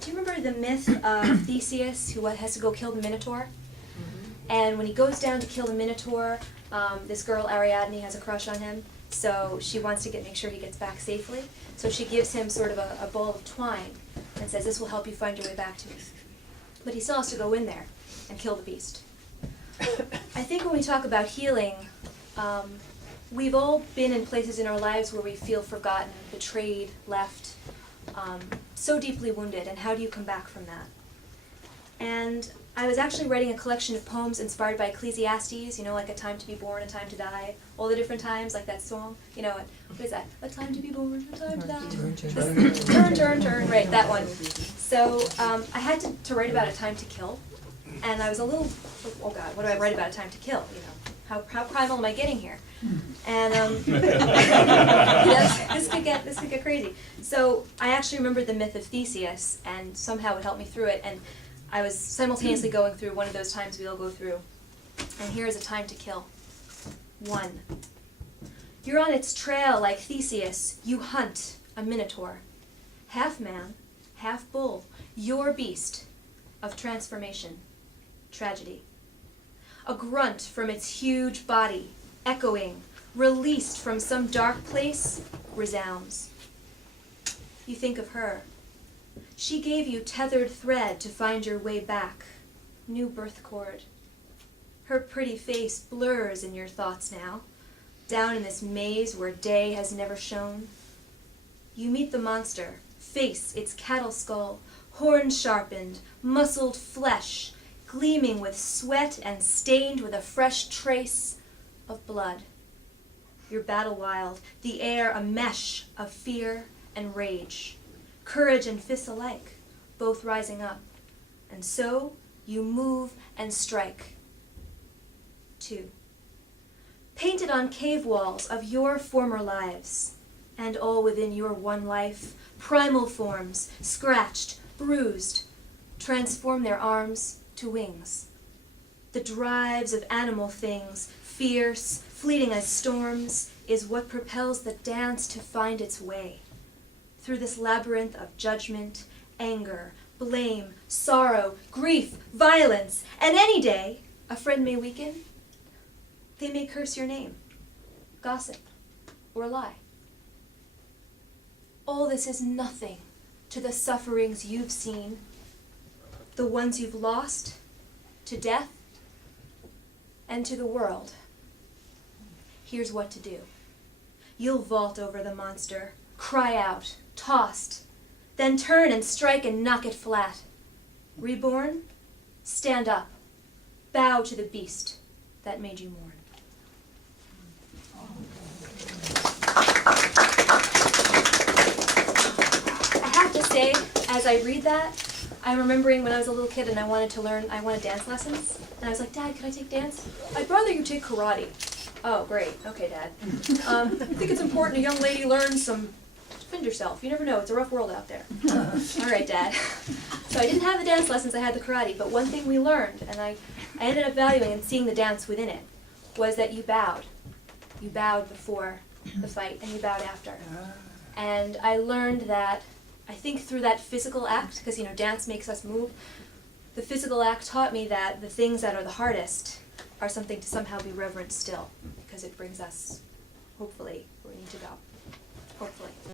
Do you remember the myth of Theseus who has to go kill the Minotaur? And when he goes down to kill the Minotaur, this girl Ariadne has a crush on him, so she wants to make sure he gets back safely. So she gives him sort of a ball of twine and says, "This will help you find your way back to me." But he still has to go in there and kill the beast. I think when we talk about healing, we've all been in places in our lives where we feel forgotten, betrayed, left, so deeply wounded, and how do you come back from that? And I was actually writing a collection of poems inspired by Ecclesiastes, you know, like A Time to Be Born, A Time to Die, all the different times, like that song, you know, what is that? A time to be born, a time to die. Turn, right, that one. So I had to write about a time to kill, and I was a little, oh God, what do I write about a time to kill, you know? How primal am I getting here? And this could get crazy. So I actually remembered the myth of Theseus, and somehow it helped me through it. And I was simultaneously going through one of those times we all go through. And here is a time to kill. 1. You're on its trail like Theseus. You hunt a minotaur. Half man, half bull. Your beast of transformation. Tragedy. A grunt from its huge body, echoing, released from some dark place, resounds. You think of her. She gave you tethered thread to find your way back, new birth cord. Her pretty face blurs in your thoughts now, down in this maze where day has never shone. You meet the monster, face its cattle skull, horns sharpened, muscled flesh, gleaming with sweat and stained with a fresh trace of blood. Your battle wild, the air a mesh of fear and rage, courage and fists alike, both rising up. And so you move and strike. 2. Painted on cave walls of your former lives, and all within your one life, primal forms, scratched, bruised, transform their arms to wings. The drives of animal things, fierce, fleeting as storms, is what propels the dance to find its way. Through this labyrinth of judgment, anger, blame, sorrow, grief, violence, and any day a friend may weaken. They may curse your name, gossip, or lie. All this is nothing to the sufferings you've seen, the ones you've lost, to death, and to the world. Here's what to do. You'll vault over the monster, cry out, tossed, then turn and strike and knock it flat. Reborn, stand up, bow to the beast that made you mourn. I have to say, as I read that, I'm remembering when I was a little kid and I wanted dance lessons. And I was like, "Dad, can I take dance?" "I'd rather you take karate." "Oh, great. Okay, Dad. I think it's important a young lady learns some, defend yourself. You never know. It's a rough world out there." "All right, Dad." So I didn't have the dance lessons, I had the karate. But one thing we learned, and I ended up valuing and seeing the dance within it, was that you bowed. You bowed before the fight, and you bowed after. And I learned that, I think through that physical act, because dance makes us move, the physical act taught me that the things that are the hardest are something to somehow be reverenced still, because it brings us, hopefully, where we need to go. Hopefully.